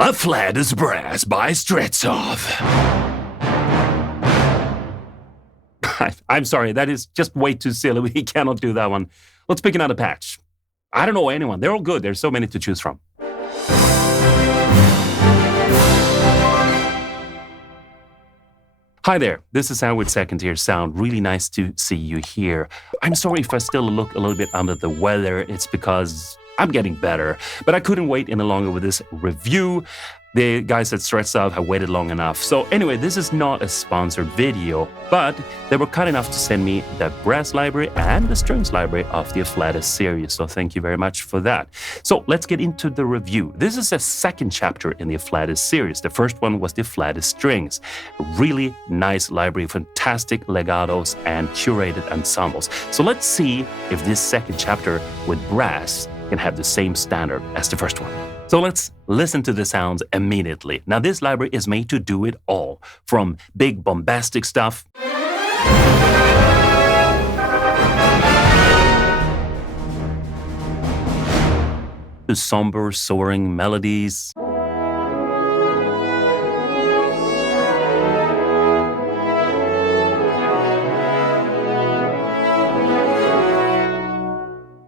Afflatus Brass by Strezov. I'm sorry, that is just way too silly. We cannot do that one. Let's pick another patch. I don't know anyone. They're all good. There's so many to choose from. Hi there, this is Al with Second Tier Sound. Really nice to see you here. I'm sorry if I still look a little bit under the weather. It's because I'm getting better, but I couldn't wait any longer with this review. The guys at Strezov have waited long enough. So anyway, this is not a sponsored video, but they were kind enough to send me the brass library and the strings library of the Afflatus series. So thank you very much for that. So let's get into the review. This is a second chapter in the Afflatus series. The first one was the Afflatus strings. A really nice library, fantastic legatos and curated ensembles. So let's see if this second chapter with brass can have the same standard as the first one. So let's listen to the sounds immediately. Now this library is made to do it all, from big bombastic stuff to somber soaring melodies,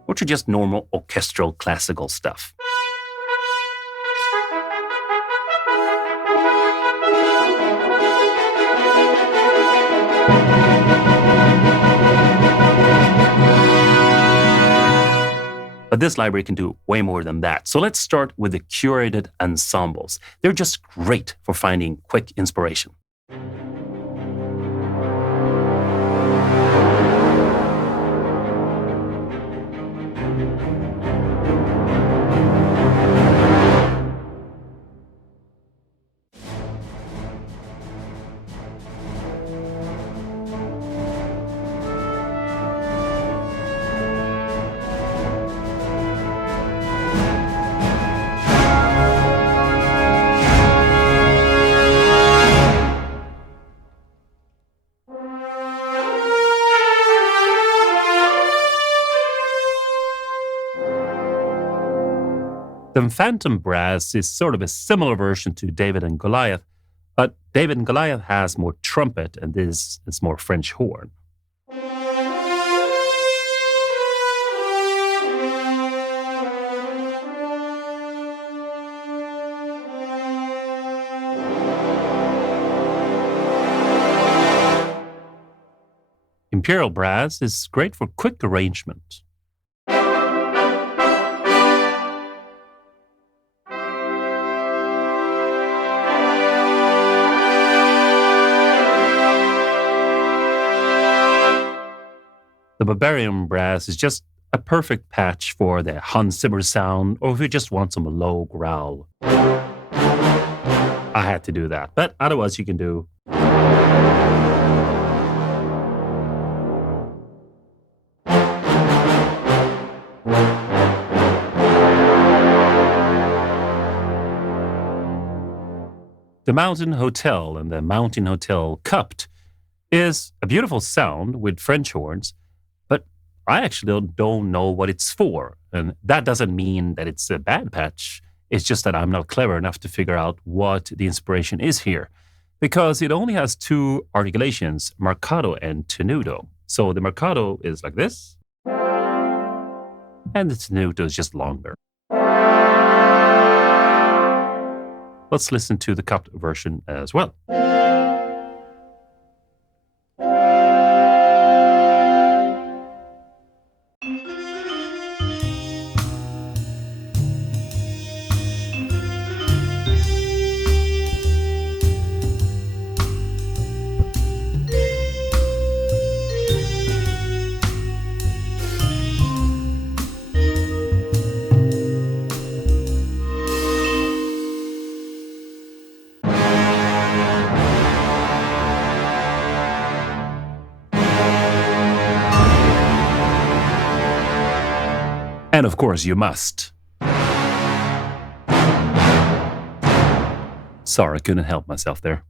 or to just normal orchestral classical stuff. But this library can do way more than that. So let's start with the curated ensembles. They're just great for finding quick inspiration. The Phantom Brass is sort of a similar version to David and Goliath, but David and Goliath has more trumpet and this is more French horn. Imperial Brass is great for quick arrangement. The Barbarian Brass is just a perfect patch for the Hans Zimmer sound, or if you just want some low growl. I had to do that, but otherwise you can do. The Mountain Hotel and the Mountain Hotel Cupped is a beautiful sound with French horns, but I actually don't know what it's for. And that doesn't mean that it's a bad patch. It's just that I'm not clever enough to figure out what the inspiration is here, because it only has two articulations, marcato and tenuto. So the marcato is like this, and the tenuto is just longer. Let's listen to the cupped version as well. And of course, you must. Sorry, couldn't help myself there.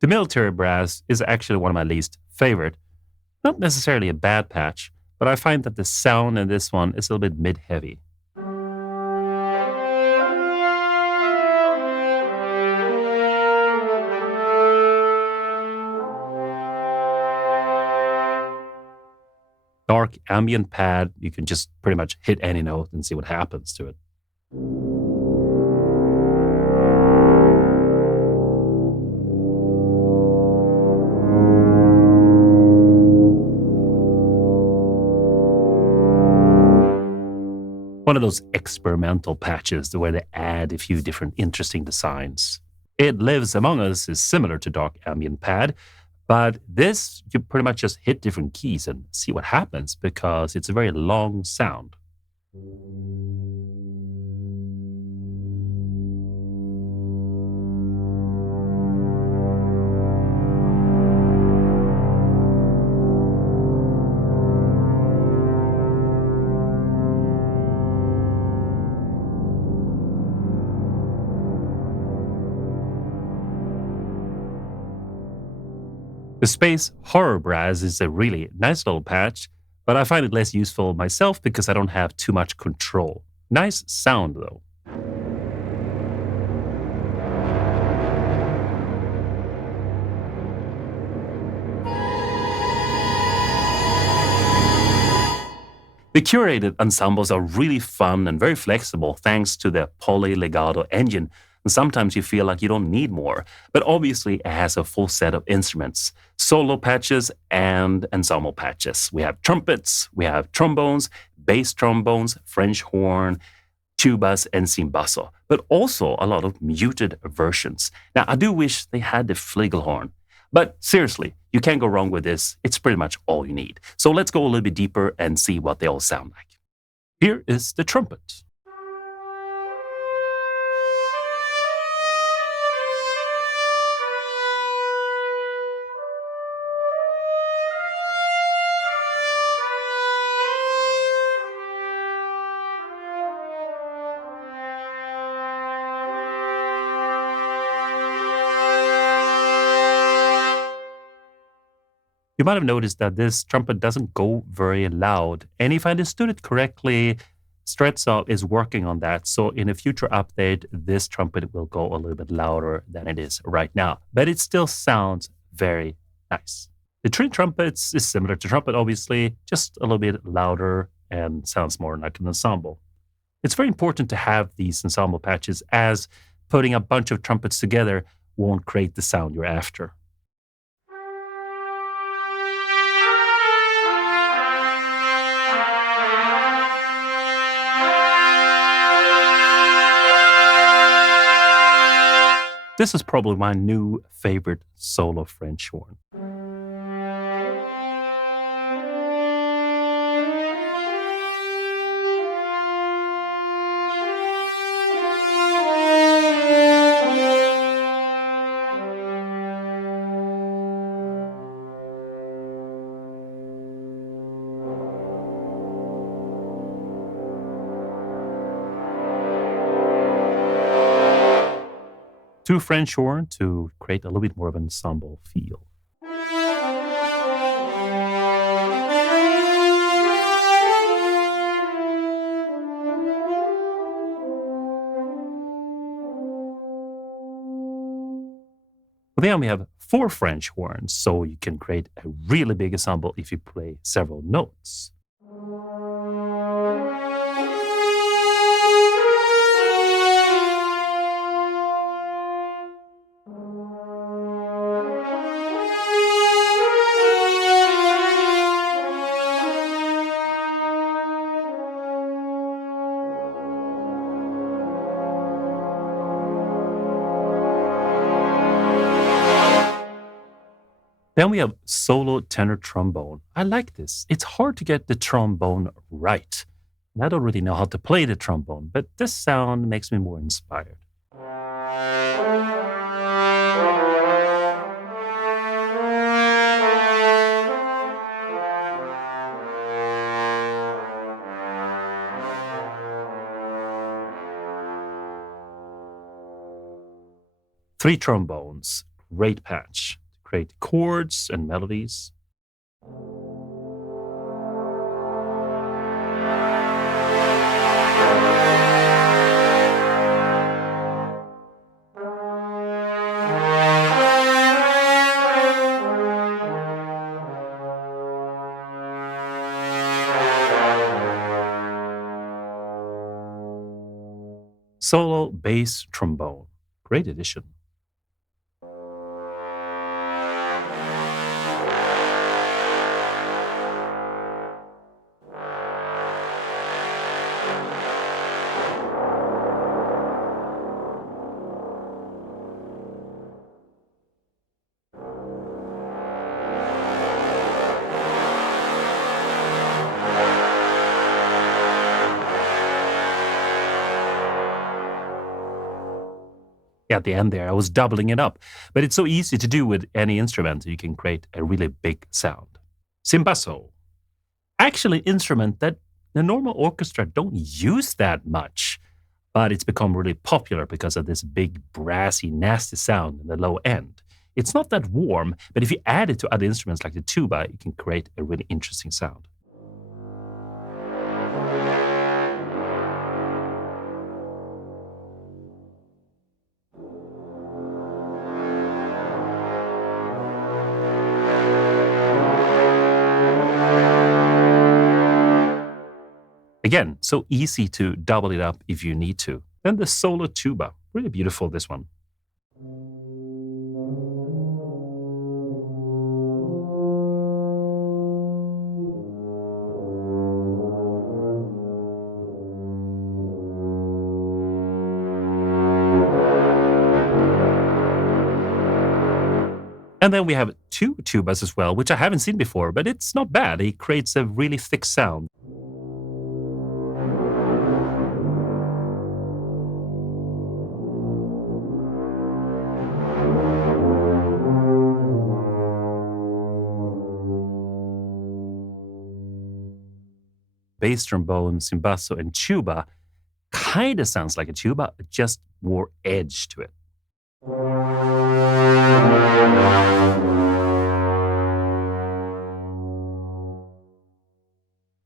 The military brass is actually one of my least favorite. Not necessarily a bad patch, but I find that the sound in this one is a little bit mid-heavy. dark ambient pad, you can just pretty much hit any note and see what happens to it. One of those experimental patches where they add a few different interesting designs. It Lives Among Us is similar to Dark Ambient Pad, but this, you pretty much just hit different keys and see what happens because it's a very long sound. The Space Horror Brass is a really nice little patch, but I find it less useful myself because I don't have too much control. Nice sound though. The curated ensembles are really fun and very flexible thanks to the poly legato engine, and sometimes you feel like you don't need more. But obviously, it has a full set of instruments, solo patches and ensemble patches. We have trumpets, we have trombones, bass trombones, French horn, tubas, and cimbasso, but also a lot of muted versions. Now, I do wish they had the flugelhorn. But seriously, you can't go wrong with this. It's pretty much all you need. So let's go a little bit deeper and see what they all sound like. Here is the trumpet. You might have noticed that this trumpet doesn't go very loud. And if I understood it correctly, Strezov is working on that. So in a future update, this trumpet will go a little bit louder than it is right now. But it still sounds very nice. The trin trumpets is similar to trumpet, obviously, just a little bit louder and sounds more like an ensemble. It's very important to have these ensemble patches as putting a bunch of trumpets together won't create the sound you're after. This is probably my new favorite solo French horn. Two French horn to create a little bit more of an ensemble feel. Then we have four French horns, so you can create a really big ensemble if you play several notes. Then we have solo tenor trombone. I like this. It's hard to get the trombone right. And I don't really know how to play the trombone, but this sound makes me more inspired. Three trombones, great patch. Create chords and melodies. solo bass trombone. Great addition. At the end there, I was doubling it up. But it's so easy to do with any instrument. You can create a really big sound. Cimbasso. Actually, an instrument that the normal orchestra don't use that much. But it's become really popular because of this big, brassy, nasty sound in the low end. It's not that warm, but if you add it to other instruments like the tuba, you can create a really interesting sound. Again, so easy to double it up if you need to. Then the solo tuba. Really beautiful, this one. And then we have two tubas as well, which I haven't seen before, but it's not bad. It creates a really thick sound. Bass trombone, cimbasso, and tuba kind of sounds like a tuba, just more edge to it.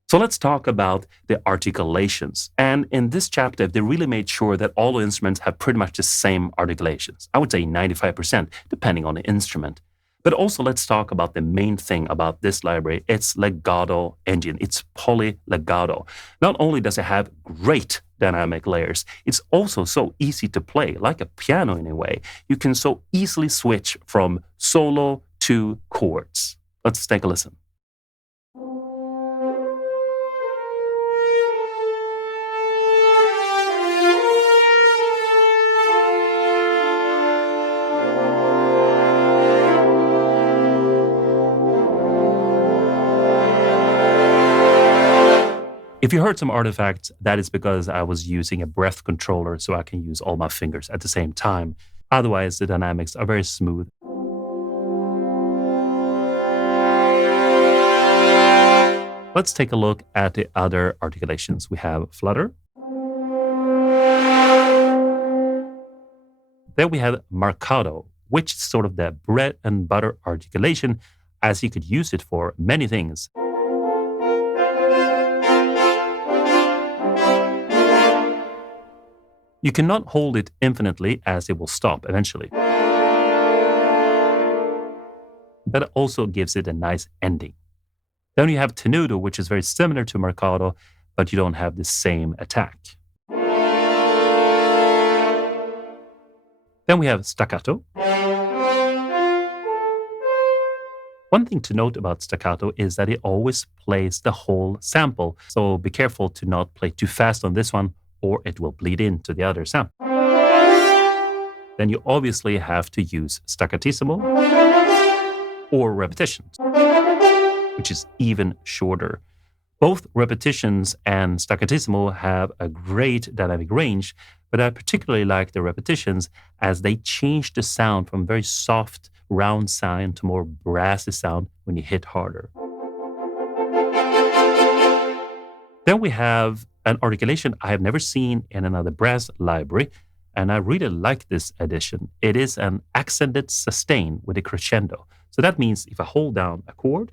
So let's talk about the articulations. And in this chapter, they really made sure that all the instruments have pretty much the same articulations. I would say 95%, depending on the instrument. But also let's talk about the main thing about this library. It's legato engine. It's poly-legato. Not only does it have great dynamic layers, it's also so easy to play, like a piano in a way. You can so easily switch from solo to chords. Let's take a listen. If you heard some artifacts, that is because I was using a breath controller so I can use all my fingers at the same time. Otherwise, the dynamics are very smooth. Let's take a look at the other articulations. We have flutter. Then we have marcato, which is sort of the bread and butter articulation, as you could use it for many things. You cannot hold it infinitely as it will stop eventually. But it also gives it a nice ending. Then you have tenuto, which is very similar to marcato, but you don't have the same attack. Then we have staccato. One thing to note about staccato is that it always plays the whole sample, so be careful to not play too fast on this one, or it will bleed into the other sound. Then you obviously have to use staccatissimo or repetitions, which is even shorter. Both repetitions and staccatissimo have a great dynamic range, but I particularly like the repetitions as they change the sound from very soft, round sound to more brassy sound when you hit harder. Then we have an articulation I have never seen in another brass library, and I really like this addition. It is an accented sustain with a crescendo. So that means if I hold down a chord,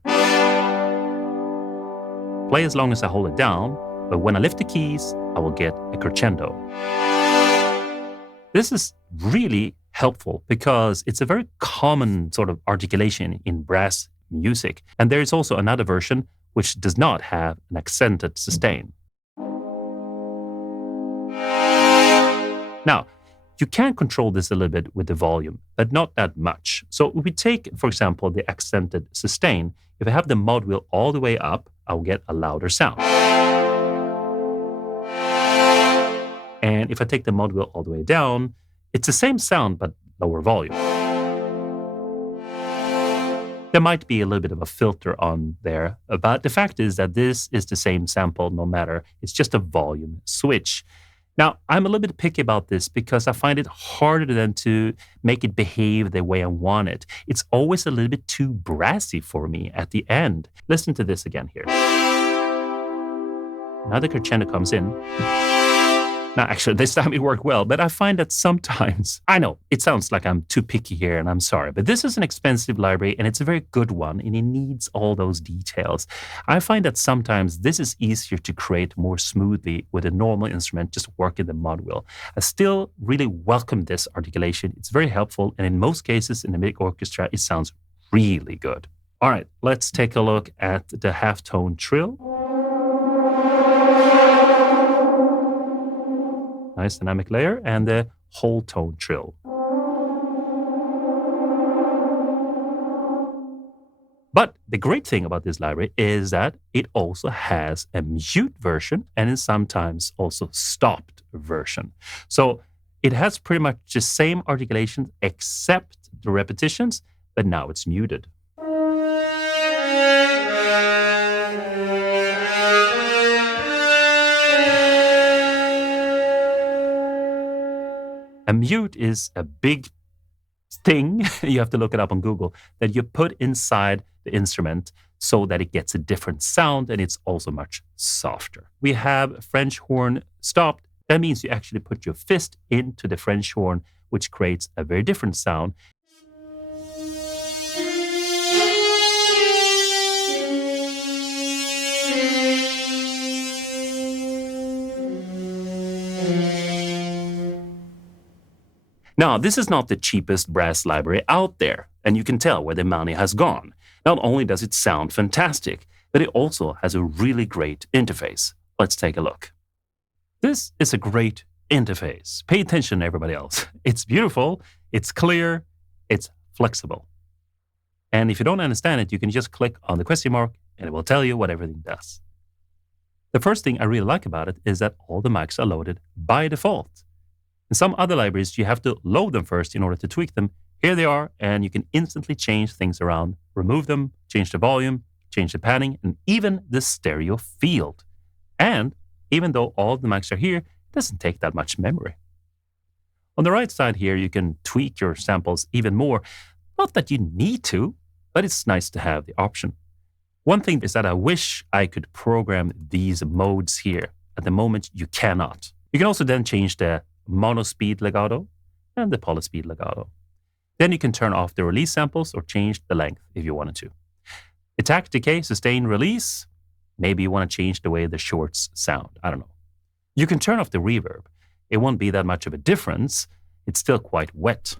play as long as I hold it down, but when I lift the keys, I will get a crescendo. This is really helpful because it's a very common sort of articulation in brass music. And there is also another version which does not have an accented sustain. Now, you can control this a little bit with the volume, but not that much. So if we take, for example, the accented sustain, if I have the mod wheel all the way up, I'll get a louder sound. And if I take the mod wheel all the way down, it's the same sound, but lower volume. There might be a little bit of a filter on there, but the fact is that this is the same sample no matter. It's just a volume switch. Now, I'm a little bit picky about this because I find it harder than to make it behave the way I want it. It's always a little bit too brassy for me at the end. Listen to this again here. Now the crescendo comes in. Now, actually, this time it worked well, but I find that sometimes, I know, it sounds like I'm too picky here, and I'm sorry, but this is an expensive library, and it's a very good one, and it needs all those details. I find that sometimes this is easier to create more smoothly with a normal instrument, just working the mod wheel. I still really welcome this articulation. It's very helpful, and in most cases, in a big orchestra, it sounds really good. All right, let's take a look at the half-tone trill. Nice dynamic layer, and the whole tone trill. But the great thing about this library is that it also has a mute version and sometimes also stopped version. So it has pretty much the same articulation except the repetitions, but now it's muted. A mute is a big thing, you have to look it up on Google, that you put inside the instrument so that it gets a different sound and it's also much softer. We have French horn stopped. That means you actually put your fist into the French horn, which creates a very different sound. Now, this is not the cheapest brass library out there, and you can tell where the money has gone. Not only does it sound fantastic, but it also has a really great interface. Let's take a look. This is a great interface. Pay attention, everybody else. It's beautiful, it's clear, it's flexible. And if you don't understand it, you can just click on the question mark, and it will tell you what everything does. The first thing I really like about it is that all the mics are loaded by default. In some other libraries, you have to load them first in order to tweak them. Here they are, and you can instantly change things around, remove them, change the volume, change the panning, and even the stereo field. And even though all the mics are here, it doesn't take that much memory. On the right side here, you can tweak your samples even more. Not that you need to, but it's nice to have the option. One thing is that I wish I could program these modes here. At the moment, you cannot. You can also then change the mono speed legato and the poly speed legato. Then you can turn off the release samples or change the length if you wanted to. Attack, decay, sustain, release. Maybe you want to change the way the shorts sound. I don't know. You can turn off the reverb. It won't be that much of a difference. It's still quite wet.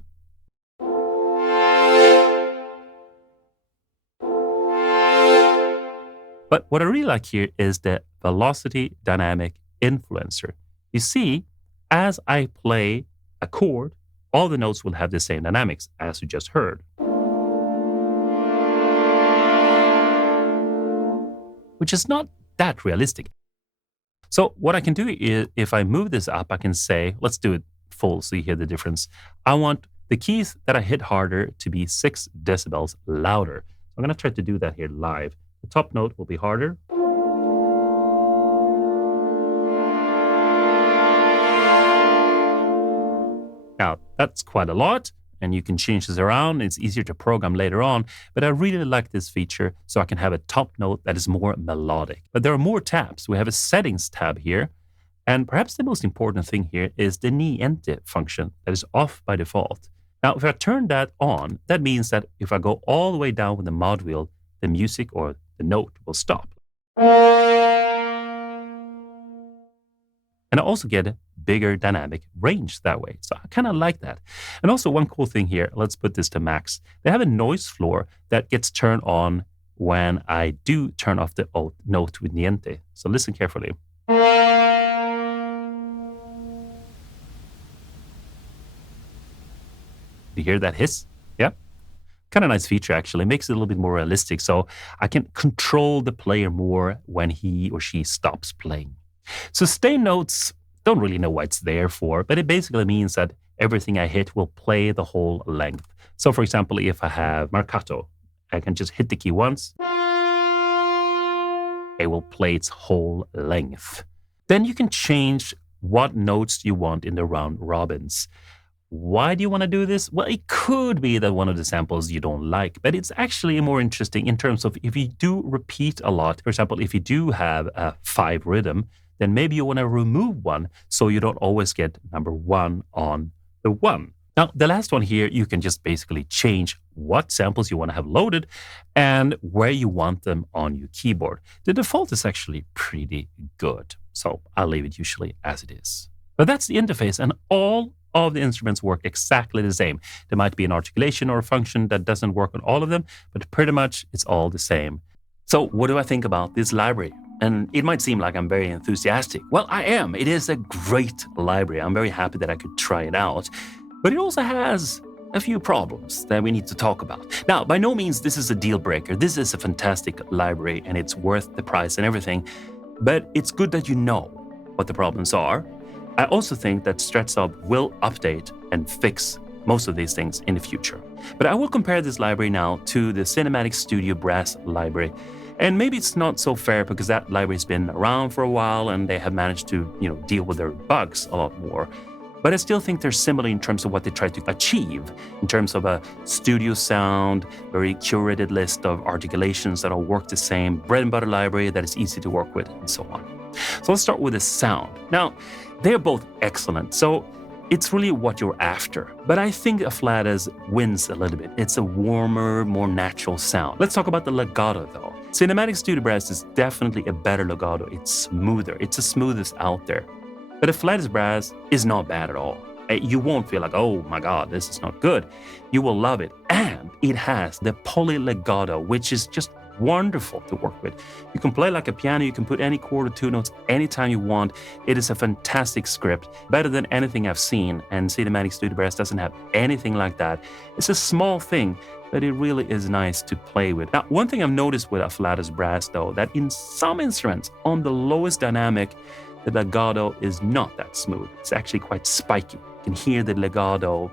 But what I really like here is the velocity dynamic influencer. You see, as I play a chord, all the notes will have the same dynamics as you just heard. Which is not that realistic. So what I can do is, if I move this up, I can say, let's do it full so you hear the difference. I want the keys that I hit harder to be 6 decibels louder. So I'm going to try to do that here live. The top note will be harder. Now, that's quite a lot, and you can change this around. It's easier to program later on, but I really like this feature so I can have a top note that is more melodic. But there are more tabs. We have a settings tab here, and perhaps the most important thing here is the niente function that is off by default. Now, if I turn that on, that means that if I go all the way down with the mod wheel, the music or the note will stop. And I also get a bigger dynamic range that way. So I kind of like that. And also one cool thing here, let's put this to max. They have a noise floor that gets turned on when I do turn off the note with niente. So listen carefully. Do you hear that hiss? Yeah. Kind of nice feature, actually. Makes it a little bit more realistic. So I can control the player more when he or she stops playing. Sustain notes, don't really know what it's there for, but it basically means that everything I hit will play the whole length. So for example, if I have marcato, I can just hit the key once. It will play its whole length. Then you can change what notes you want in the round robins. Why do you want to do this? Well, it could be that one of the samples you don't like, but it's actually more interesting in terms of if you do repeat a lot. For example, if you do have a 5 rhythm, then maybe you want to remove one so you don't always get number 1 on the 1. Now, the last one here, you can just basically change what samples you want to have loaded and where you want them on your keyboard. The default is actually pretty good, so I'll leave it usually as it is. But that's the interface, and all of the instruments work exactly the same. There might be an articulation or a function that doesn't work on all of them, but pretty much it's all the same. So what do I think about this library? And it might seem like I'm very enthusiastic. Well, I am. It is a great library. I'm very happy that I could try it out. But it also has a few problems that we need to talk about. Now, by no means this is a deal breaker. This is a fantastic library and it's worth the price and everything. But it's good that you know what the problems are. I also think that Strezov will update and fix most of these things in the future. But I will compare this library now to the Cinematic Studio Brass library. And maybe it's not so fair because that library's been around for a while and they have managed to, deal with their bugs a lot more. But I still think they're similar in terms of what they try to achieve, in terms of a studio sound, very curated list of articulations that all work the same, bread and butter library that is easy to work with, and so on. So let's start with the sound. Now, they're both excellent, so it's really what you're after. But I think Afflatus wins a little bit. It's a warmer, more natural sound. Let's talk about the legato, though. Cinematic Studio Brass is definitely a better legato. It's smoother. It's the smoothest out there. But Afflatus Brass is not bad at all. You won't feel like, oh my God, this is not good. You will love it. And it has the poly legato, which is just wonderful to work with. You can play like a piano. You can put any chord or 2 notes anytime you want. It is a fantastic script, better than anything I've seen. And Cinematic Studio Brass doesn't have anything like that. It's a small thing, but it really is nice to play with. Now, one thing I've noticed with Afflatus Brass, though, that in some instruments, on the lowest dynamic, the legato is not that smooth. It's actually quite spiky. You can hear the legato,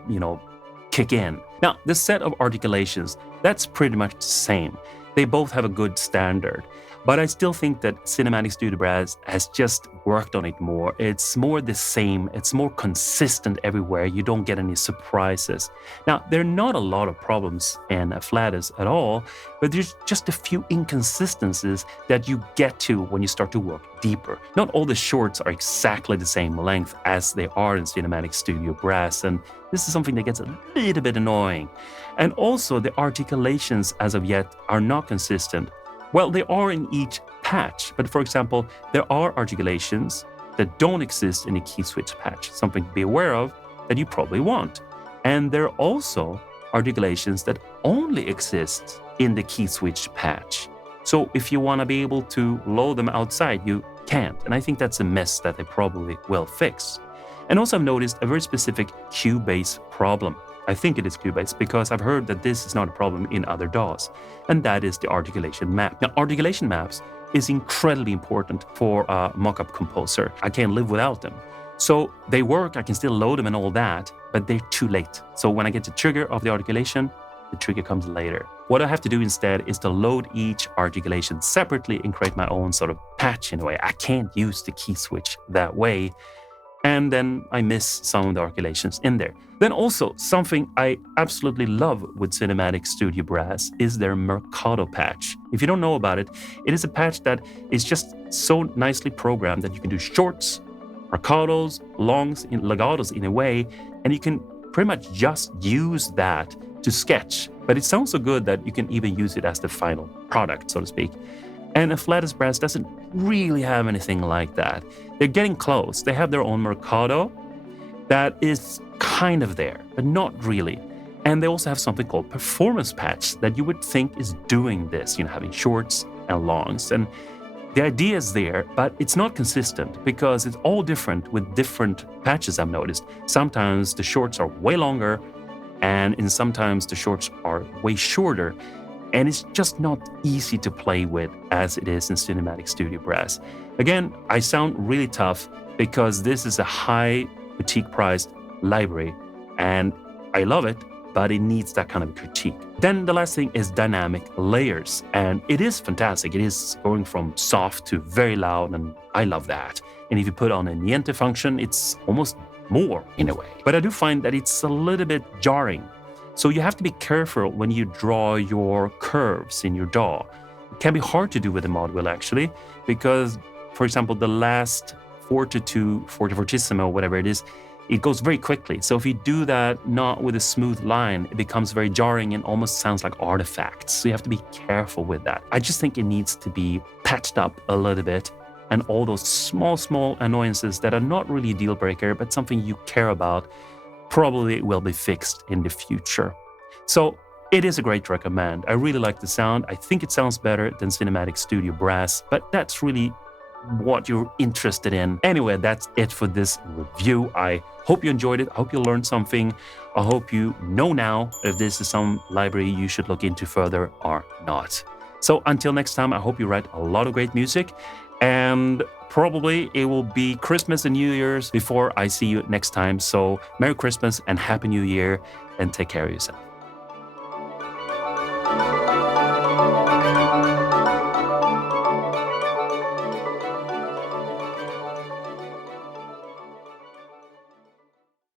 kick in. Now, the set of articulations, that's pretty much the same. They both have a good standard. But I still think that Cinematic Studio Brass has just worked on it more. It's more the same. It's more consistent everywhere. You don't get any surprises. Now, there are not a lot of problems in Afflatus at all, but there's just a few inconsistencies that you get to when you start to work deeper. Not all the shorts are exactly the same length as they are in Cinematic Studio Brass, and this is something that gets a little bit annoying. And also, the articulations as of yet are not consistent. Well, they are in each patch, but for example, there are articulations that don't exist in the key switch patch, something to be aware of that you probably want. And there are also articulations that only exist in the key switch patch. So if you want to be able to load them outside, you can't. And I think that's a mess that they probably will fix. And also I've noticed a very specific Cubase problem. I think it is Cubase because I've heard that this is not a problem in other DAWs, and that is the articulation map. Now, articulation maps is incredibly important for a mockup composer. I can't live without them. So they work, I can still load them and all that, but they're too late. So when I get the trigger of the articulation, the trigger comes later. What I have to do instead is to load each articulation separately and create my own sort of patch in a way. I can't use the key switch that way. And then I miss some of the articulations in there. Then also, something I absolutely love with Cinematic Studio Brass is their Mercado patch. If you don't know about it, it is a patch that is just so nicely programmed that you can do shorts, mercados, longs, legatos in a way, and you can pretty much just use that to sketch. But it sounds so good that you can even use it as the final product, so to speak. And Afflatus Brass doesn't really have anything like that. They're getting close. They have their own Mercado that is kind of there, but not really. And they also have something called Performance Patch that you would think is doing this, having shorts and longs. And the idea is there, but it's not consistent because it's all different with different patches I've noticed. Sometimes the shorts are way longer and sometimes the shorts are way shorter, and it's just not easy to play with as it is in Cinematic Studio Brass. Again, I sound really tough because this is a high boutique-priced library, and I love it, but it needs that kind of critique. Then the last thing is dynamic layers, and it is fantastic. It is going from soft to very loud, and I love that. And if you put on a niente function, it's almost more in a way. But I do find that it's a little bit jarring. So you have to be careful when you draw your curves in your DAW. It can be hard to do with the mod wheel actually, because, for example, the last 4-2, 40-fortissimo, whatever it is, it goes very quickly. So if you do that not with a smooth line, it becomes very jarring and almost sounds like artifacts. So you have to be careful with that. I just think it needs to be patched up a little bit, and all those small annoyances that are not really a deal breaker, but something you care about, probably will be fixed in the future. So it is a great recommend. I really like the sound. I think it sounds better than Cinematic Studio Brass, but that's really what you're interested in. Anyway, that's it for this review. I hope you enjoyed it. I hope you learned something. I hope you know now if this is some library you should look into further or not. So until next time, I hope you write a lot of great music, and probably it will be Christmas and New Year's before I see you next time. So Merry Christmas and Happy New Year, and take care of yourself.